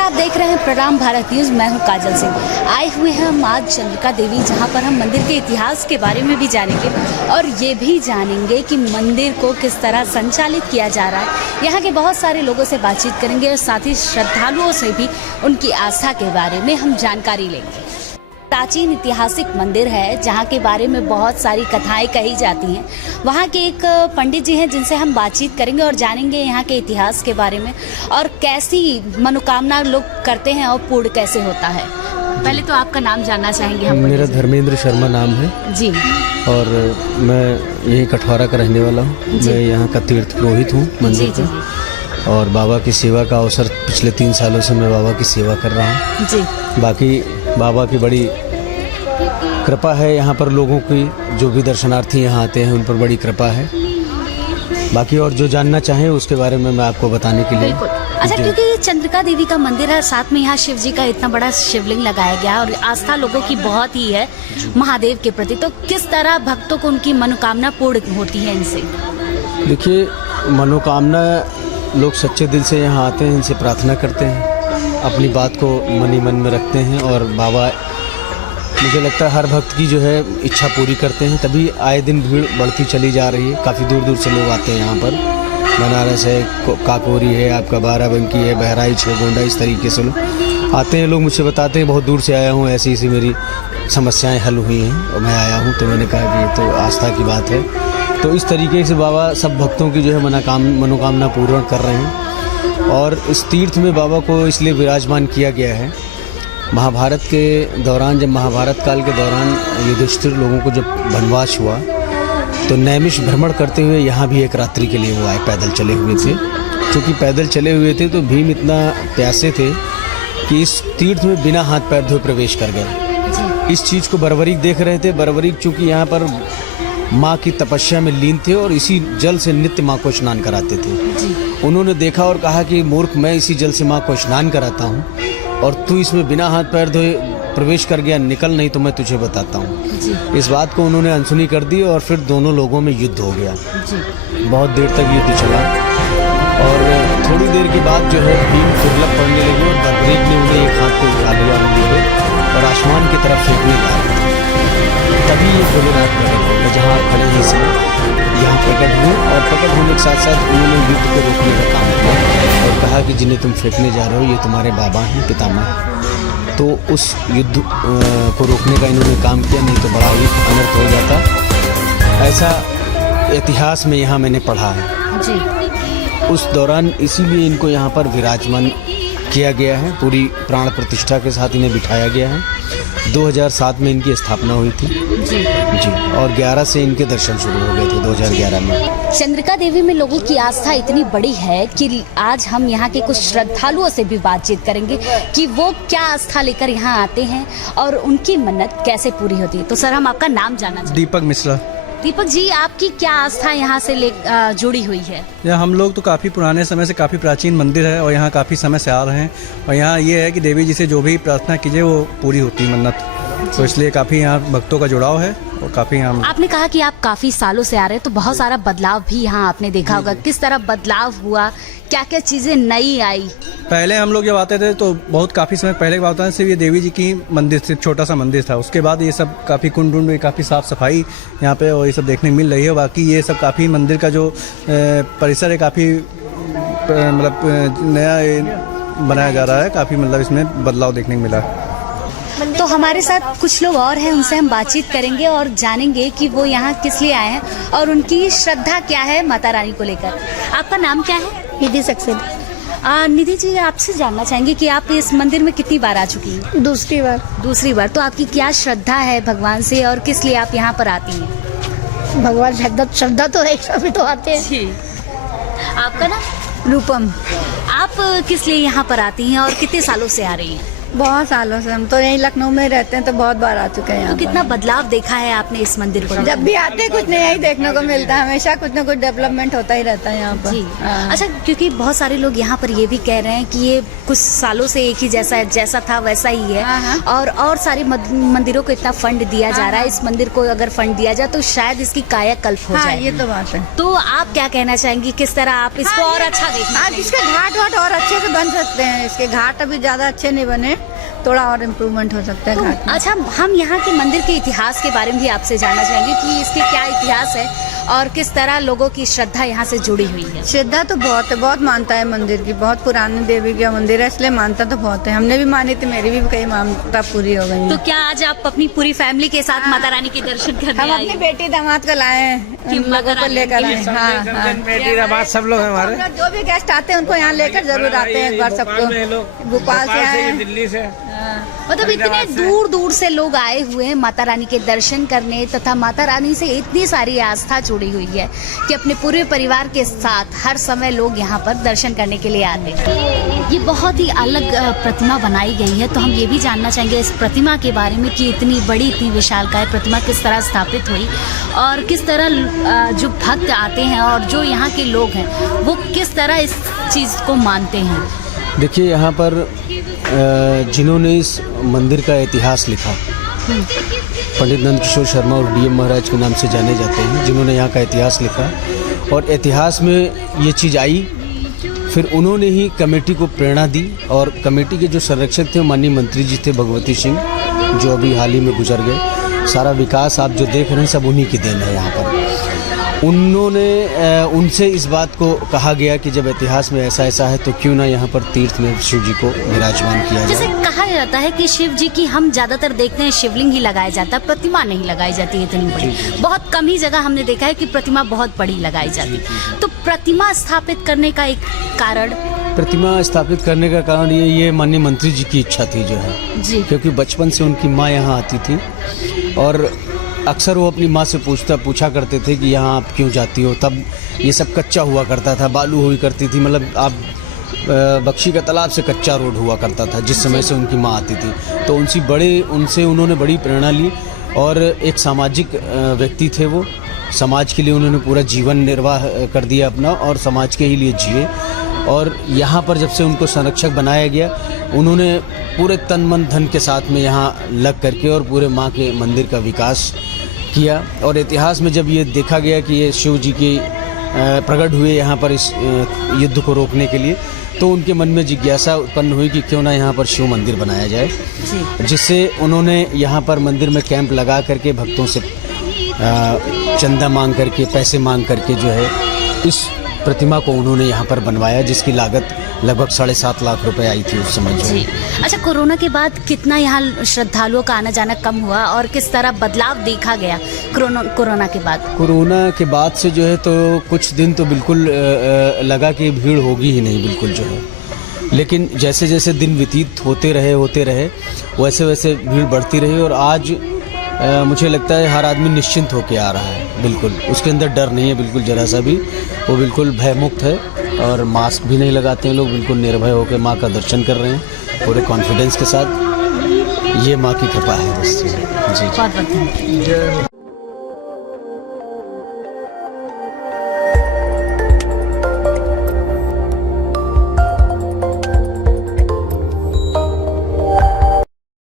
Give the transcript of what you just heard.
आप देख रहे हैं प्रणाम भारत न्यूज़। मैं हूं काजल सिंह। आए हुए हैं हम आज चंद्रिका देवी, जहां पर हम मंदिर के इतिहास के बारे में भी जानेंगे और ये भी जानेंगे कि मंदिर को किस तरह संचालित किया जा रहा है। यहाँ के बहुत सारे लोगों से बातचीत करेंगे और साथ ही श्रद्धालुओं से भी उनकी आस्था के बारे में हम जानकारी लेंगे। प्राचीन ऐतिहासिक मंदिर है जहाँ के बारे में बहुत सारी कथाएं कही जाती हैं। वहाँ के एक पंडित जी हैं जिनसे हम बातचीत करेंगे और जानेंगे यहाँ के इतिहास के बारे में और कैसी मनोकामना लोग करते हैं और पूर्ण कैसे होता है। पहले तो आपका नाम जानना चाहेंगे हम। मेरा धर्मेंद्र शर्मा नाम है जी, और मैं यही कठवारा का रहने वाला हूँ। मैं यहाँ का तीर्थ पुरोहित हूँ मंदिर का, और बाबा की सेवा का अवसर पिछले 3 सालों से मैं बाबा की सेवा कर रहा हूँ जी। बाकी बाबा की बड़ी कृपा है यहाँ पर, लोगों की जो भी दर्शनार्थी यहाँ आते हैं उन पर बड़ी कृपा है। बाकी और जो जानना चाहें उसके बारे में मैं आपको बताने के लिए। अच्छा, क्योंकि ये चंद्रिका देवी का मंदिर है, साथ में यहाँ शिव जी का इतना बड़ा शिवलिंग लगाया गया और आस्था लोगों की बहुत ही है महादेव के प्रति, तो किस तरह भक्तों को उनकी मनोकामना पूर्ण होती है इनसे? देखिए, मनोकामना लोग सच्चे दिल से यहाँ आते हैं, इनसे प्रार्थना करते हैं, अपनी बात को मन ही मन में रखते हैं और बाबा मुझे लगता है हर भक्त की जो है इच्छा पूरी करते हैं। तभी आए दिन भीड़ बढ़ती चली जा रही है। काफ़ी दूर दूर से लोग आते हैं यहाँ पर। बनारस है, काकोरी है, आपका बाराबंकी है, बहराइच है, गोंडा, इस तरीके से लोग आते हैं। लोग मुझसे बताते हैं बहुत दूर से आया हूँ, ऐसी ऐसी मेरी समस्याएं हल हुई हैं और मैं आया हूँ। तो मैंने कहा कि ये तो आस्था की बात है। तो इस तरीके से बाबा सब भक्तों की जो है मनोकामना पूर्ण कर रहे हैं। और इस तीर्थ में बाबा को इसलिए विराजमान किया गया है, महाभारत के दौरान, जब महाभारत काल के दौरान युधिष्ठिर लोगों को जब वनवास हुआ तो नैमिष भ्रमण करते हुए यहाँ भी एक रात्रि के लिए वो आए, पैदल चले हुए थे। क्योंकि पैदल चले हुए थे तो भीम इतना प्यासे थे कि इस तीर्थ में बिना हाथ पैर धोए प्रवेश कर गए। इस चीज़ को बर्बरीक देख रहे थे। बर्बरीक चूँकि यहाँ पर माँ की तपस्या में लीन थे और इसी जल से नित्य माँ को स्नान कराते थे। उन्होंने देखा और कहा कि मूर्ख, मैं इसी जल से माँ को स्नान कराता हूँ और तू इसमें बिना हाथ पैर धोए प्रवेश कर गया, निकल नहीं तो मैं तुझे बताता हूँ। इस बात को उन्होंने अनसुनी कर दी और फिर दोनों लोगों में युद्ध हो गया। बहुत देर तक युद्ध चला और थोड़ी देर के बाद जो है भीम दुर्लभ पड़ने लगे और बर्बरीक ने उन्हें एक हाथ पे उठा लिया और आसमान की तरफ फेंकने लगा। तभी ये भोलेनाथ प्रकट हुए, जहाँ आप खड़े हैं इसमें यहाँ प्रकट हुए और प्रकट होने के साथ साथ उन्होंने युद्ध को रोकने का काम किया और कहा कि जिन्हें तुम फेंकने जा रहे हो ये तुम्हारे बाबा हैं, पितामह। तो उस युद्ध को रोकने का इन्होंने काम किया, नहीं तो बड़ा ही अनर्थ हो जाता। ऐसा इतिहास में यहाँ मैंने पढ़ा है जी। उस दौरान इसीलिए इनको यहाँ पर विराजमान किया गया है, पूरी प्राण प्रतिष्ठा के साथ इन्हें बिठाया गया है। 2007 में इनकी स्थापना हुई थी जी, और 11 से इनके दर्शन शुरू हो गए थे 2011 में। चंद्रिका देवी में लोगों की आस्था इतनी बड़ी है कि आज हम यहाँ के कुछ श्रद्धालुओं से भी बातचीत करेंगे कि वो क्या आस्था लेकर यहाँ आते हैं और उनकी मन्नत कैसे पूरी होती है। तो सर, हम आपका नाम जानना चाहते हैं। दीपक मिश्रा। दीपक जी, आपकी क्या आस्था यहाँ से जुड़ी हुई है? यहाँ हम लोग तो काफ़ी पुराने समय से, काफ़ी प्राचीन मंदिर है और यहाँ काफ़ी समय से आ रहे हैं और यहाँ ये है कि देवी जी से जो भी प्रार्थना कीजिए वो पूरी होती है मन्नत। तो इसलिए काफ़ी यहाँ भक्तों का जुड़ाव है और काफ़ी यहाँ। आपने कहा कि आप काफ़ी सालों से आ रहे हैं, तो बहुत सारा बदलाव भी यहाँ आपने देखा होगा। किस तरह बदलाव हुआ, क्या क्या चीज़ें नई आई? पहले हम लोग जब आते थे तो बहुत काफ़ी समय पहले की बात है, सिर्फ ये देवी जी की मंदिर, सिर्फ छोटा सा मंदिर था। उसके बाद ये सब काफ़ी कुंड उंड, काफ़ी साफ़ सफाई यहाँ पे और ये सब देखने मिल रही है। बाकी ये सब काफ़ी मंदिर का जो परिसर है काफ़ी मतलब नया बनाया जा रहा है, काफ़ी मतलब इसमें बदलाव देखने को मिला। तो हमारे साथ कुछ लोग और हैं, उनसे हम बातचीत करेंगे और जानेंगे कि वो यहाँ किस लिए आए हैं और उनकी श्रद्धा क्या है माता रानी को लेकर। आपका नाम क्या है? निधि सक्सेना। निधि जी, आपसे जानना चाहेंगे कि आप इस मंदिर में कितनी बार आ चुकी हैं? दूसरी बार। दूसरी बार। तो आपकी क्या श्रद्धा है भगवान से और किस लिए आप यहाँ पर आती हैं? भगवान श्रद्धा तो है, सभी तो आते हैं। आपका ना? रूपम। आप किस लिए यहाँ पर आती हैं और कितने सालों से आ रही हैं? बहुत सालों से हम तो यहीं लखनऊ में रहते हैं, तो बहुत बार आ चुके हैं तो यहाँ कितना बदलाव देखा है आपने इस मंदिर को? पर। जब भी आते हैं कुछ नया ही देखने को मिलता है, हमेशा कुछ न कुछ डेवलपमेंट होता ही रहता है यहाँ पर। जी हाँ। अच्छा, क्योंकि बहुत सारे लोग यहाँ पर ये भी कह रहे हैं कि ये कुछ सालों से एक ही जैसा था वैसा ही है। हाँ, हाँ। और सारे मंदिरों को इतना फंड दिया जा रहा है, इस मंदिर को अगर फंड दिया जाए तो शायद इसकी कायाकल्प हो हाँ, जाए। ये तो बात है। तो आप क्या कहना चाहेंगी, किस तरह आप इसको और अच्छा देखना हाँ, चाहेंगे? इसके घाट वाट और अच्छे से बन सकते हैं। इसके घाट अभी ज्यादा अच्छे नहीं बने, थोड़ा और इम्प्रूवमेंट हो सकता है तो घाट में। अच्छा, हम यहाँ के मंदिर के इतिहास के बारे में भी आपसे जानना चाहेंगे कि इसके क्या इतिहास है और किस तरह लोगों की श्रद्धा यहाँ से जुड़ी हुई है। श्रद्धा तो बहुत है, बहुत मानता है मंदिर की। बहुत पुरानी देवी का मंदिर है, इसलिए मानता तो बहुत है। हमने भी मानी थी, मेरी भी कई मानता पूरी हो गई तो है। क्या आज आप अपनी पूरी फैमिली के साथ माता रानी के दर्शन करने हम आए? अपनी बेटी दामाद को लाए हैं, कि उन लोगों को रानी लेकर की आए। हाँ, हाँ। बेटी दामाद सब लोग हैं हमारे। और जो भी गेस्ट आते हैं उनको यहाँ लेकर जरूर आते हैं एक बार सबको। भोपाल से आए हैं। दिल्ली से। मतलब इतने दूर दूर से लोग आए हुए हैं माता रानी के दर्शन करने, तथा माता रानी से इतनी सारी आस्था जुड़ी हुई है कि अपने पूरे परिवार के साथ हर समय लोग यहाँ पर दर्शन करने के लिए आते हैं। ये बहुत ही अलग प्रतिमा बनाई गई है, तो हम ये भी जानना चाहेंगे इस प्रतिमा के बारे में कि इतनी बड़ी, इतनी विशालकाय प्रतिमा किस तरह स्थापित हुई और किस तरह जो भक्त आते हैं और जो यहाँ के लोग हैं वो किस तरह इस चीज़ को मानते हैं। देखिए, यहाँ पर जिन्होंने इस मंदिर का इतिहास लिखा, पंडित नंदकिशोर शर्मा और डीएम महाराज के नाम से जाने जाते हैं, जिन्होंने यहाँ का इतिहास लिखा और इतिहास में ये चीज़ आई। फिर उन्होंने ही कमेटी को प्रेरणा दी और कमेटी के जो संरक्षक थे माननीय मंत्री जी थे भगवती सिंह, जो अभी हाल ही में गुजर गए। सारा विकास आप जो देख रहे हैं सब उन्हीं की देन है। यहाँ पर उनसे इस बात को कहा गया कि जब इतिहास में ऐसा ऐसा है तो क्यों ना यहाँ पर तीर्थ में शिव जी को विराजमान किया जैसे जाए। कहा जाता है कि शिव जी की हम ज्यादातर देखते हैं शिवलिंग ही लगाया जाता है, प्रतिमा नहीं लगाई जाती है इतनी बड़ी। बहुत कम ही जगह हमने देखा है कि प्रतिमा बहुत बड़ी लगाई जाती है। तो प्रतिमा स्थापित करने का एक कारण? प्रतिमा स्थापित करने का कारण ये माननीय मंत्री जी की इच्छा थी जो है जी, क्योंकि बचपन से उनकी माँ यहाँ आती थी और अक्सर वो अपनी माँ से पूछा करते थे कि यहाँ आप क्यों जाती हो। तब ये सब कच्चा हुआ करता था, बालू हुई करती थी, मतलब आप बख्शी का तालाब से कच्चा रोड हुआ करता था जिस समय से उनकी माँ आती थी। तो उनसे उन्होंने बड़ी प्रेरणा ली और एक सामाजिक व्यक्ति थे वो। समाज के लिए उन्होंने पूरा जीवन निर्वाह कर दिया अपना और समाज के ही लिए जिए। और यहाँ पर जब से उनको संरक्षक बनाया गया, उन्होंने पूरे तन मन धन के साथ में यहाँ लग करके और पूरे माँ के मंदिर का विकास किया। और इतिहास में जब ये देखा गया कि ये शिव जी की प्रकट हुए यहाँ पर इस युद्ध को रोकने के लिए, तो उनके मन में जिज्ञासा उत्पन्न हुई कि क्यों ना यहाँ पर शिव मंदिर बनाया जाए, जिससे उन्होंने यहाँ पर मंदिर में कैंप लगा करके भक्तों से चंदा मांग करके, पैसे मांग करके जो है इस प्रतिमा को उन्होंने यहाँ पर बनवाया, जिसकी लागत लगभग 7.5 लाख रुपए आई थी उस समय जी। अच्छा, कोरोना के बाद कितना यहाँ श्रद्धालुओं का आना जाना कम हुआ और किस तरह बदलाव देखा गया कोरोना के बाद? कोरोना के बाद से जो है तो कुछ दिन तो बिल्कुल लगा कि भीड़ होगी ही नहीं बिल्कुल जो है, लेकिन जैसे जैसे दिन व्यतीत होते रहे वैसे वैसे भीड़ बढ़ती रही और आज मुझे लगता है हर आदमी निश्चिंत होकर आ रहा है। बिल्कुल उसके अंदर डर नहीं है, बिल्कुल जरा सा भी। वो बिल्कुल भयमुक्त है और मास्क भी नहीं लगाते हैं लोग, बिल्कुल निर्भय होकर माँ का दर्शन कर रहे हैं पूरे कॉन्फिडेंस के साथ। ये माँ की कृपा है बस। जी। बहुत बहुत धन्यवाद।